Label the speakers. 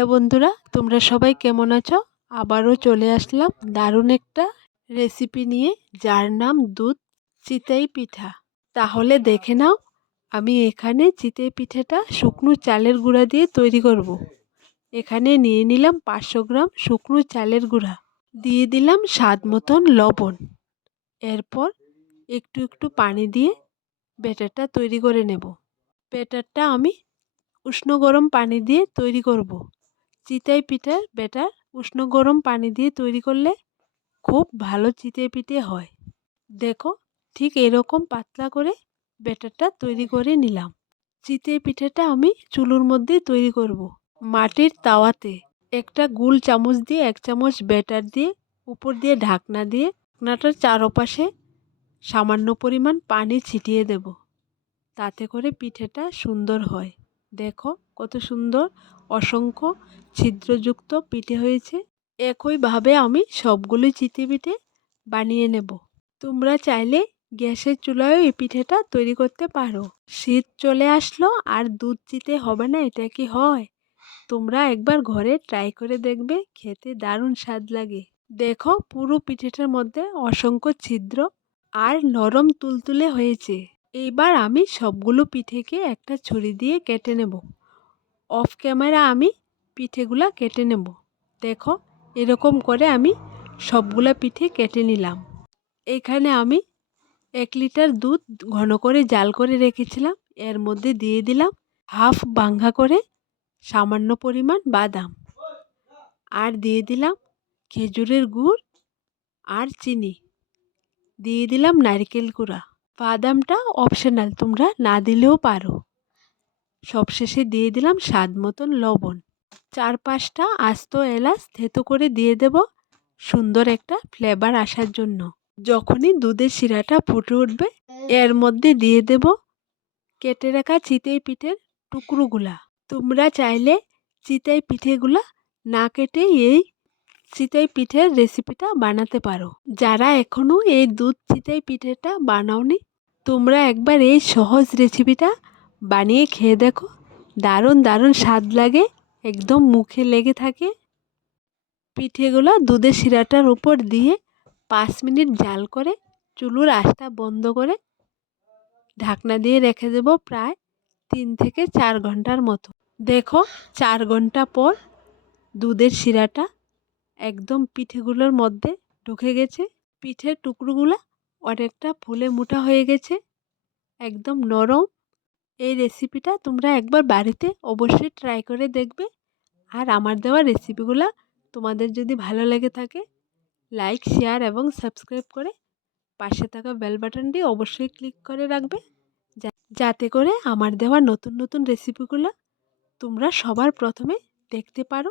Speaker 1: Hello বন্ধুরা, তোমরা সবাই কেমন আছো? আবারও চলে আসলাম দারুণ একটা রেসিপি নিয়ে, যার নাম দুধ চিতাই পিঠা। তাহলে দেখে নাও, আমি এখানে চিতাই পিঠাটা শুকনো চালের গুঁড়া দিয়ে তৈরি করব। এখানে নিয়ে নিলাম পাঁচশো গ্রাম শুকনো চালের গুঁড়া। দিয়ে দিলাম স্বাদ মতন লবণ। এরপর একটু একটু পানি দিয়ে ব্যাটারটা তৈরি করে নেব। ব্যাটারটা আমি উষ্ণ গরম পানি দিয়ে তৈরি করব। চিতই পিঠার ব্যাটার উষ্ণ গরম পানি দিয়ে তৈরি করলে খুব ভালো চিতই পিঠে হয়। দেখো, ঠিক এরকম পাতলা করে ব্যাটারটা তৈরি করে নিলাম। চিতই পিঠেটা আমি চুলোর মধ্যে তৈরি করব। মাটির তাওয়াতে একটা গুল চামচ দিয়ে এক চামচ ব্যাটার দিয়ে উপর দিয়ে ঢাকনা দিয়ে ঢাকনাটার চারপাশে সামান্য পরিমাণ পানি ছিটিয়ে দেব। তাতে করে পিঠেটা সুন্দর হয়। দেখো কত সুন্দর, অসংখ্য ছিদ্রযুক্ত পিঠে হয়েছে। একইভাবে আমি সবগুলো চিতি পিঠে বানিয়ে নেব। তোমরা চাইলে গ্যাসের চুলায়ও এই পিঠেটা তৈরি করতে পারো। শীত চলে আসলো আর দুধ চিতে হবে না, এটা কি হয়? তোমরা একবার ঘরে ট্রাই করে দেখবে, খেতে দারুণ স্বাদ লাগে। দেখো পুরো পিঠেটার মধ্যে অসংখ্য ছিদ্র আর নরম তুলতুলে হয়েছে। এইবার আমি সবগুলো পিঠেকে একটা ছুরি দিয়ে কেটে নেব। অফ ক্যামেরা আমি পিঠেগুলা কেটে নেব। দেখো, এরকম করে আমি সবগুলা পিঠে কেটে নিলাম। এখানে আমি এক লিটার দুধ ঘন করে জাল করে রেখেছিলাম। এর মধ্যে দিয়ে দিলাম হাফ বাঙ্ঘা করে সামান্য পরিমাণ বাদাম। আর দিয়ে দিলাম খেজুরের গুড় আর চিনি। দিয়ে দিলাম নারকেল কুড়া বাদামটা অপশনাল তোমরা না দিলেও পারো। সবশেষে দিয়ে দিলাম স্বাদ মতন লবণ। চার পাঁচটা আস্ত এলাচ থেতো করে দিয়ে দেব সুন্দর একটা ফ্লেভার আসার জন্য। যখনই দুধের শিরাটা ফুটে উঠবে, এর মধ্যে দিয়ে দেব কেটে রাখা চিতই পিঠের টুকরোগুলা। তোমরা চাইলে চিতই পিঠেগুলা না কেটে এই চিতই পিঠের রেসিপিটা বানাতে পারো। যারা এখনও এই দুধ চিতই পিঠেটা বানাওনি তোমরা একবার এই সহজ রেসিপিটা বানিয়ে খেয়ে দেখো। দারুণ দারুণ স্বাদ লাগে, একদম মুখে লেগে থাকে। পিঠেগুলো দুধের শিরাটার উপর দিয়ে পাঁচ মিনিট জাল করে চুলুর আঁচটা বন্ধ করে ঢাকনা দিয়ে রেখে দেব প্রায় তিন থেকে চার ঘণ্টার মতো। দেখো, চার ঘণ্টা পর দুধের শিরাটা একদম পিঠেগুলোর মধ্যে ঢুকে গেছে। পিঠের টুকরোগুলো অনেকটা ফুলে মোটা হয়ে গেছে। একদম নরম। এই রেসিপিটা তোমরা একবার বাড়িতে অবশ্যই ট্রাই করে দেখবে। আর আমার দেওয়া রেসিপিগুলো তোমাদের যদি ভালো লেগে থাকে লাইক শেয়ার এবং সাবস্ক্রাইব করে পাশে থাকা বেল বাটনটি অবশ্যই ক্লিক করে রাখবে। যাতে করে আমার দেওয়া নতুন নতুন রেসিপিগুলো তোমরা সবার প্রথমে দেখতে পারো।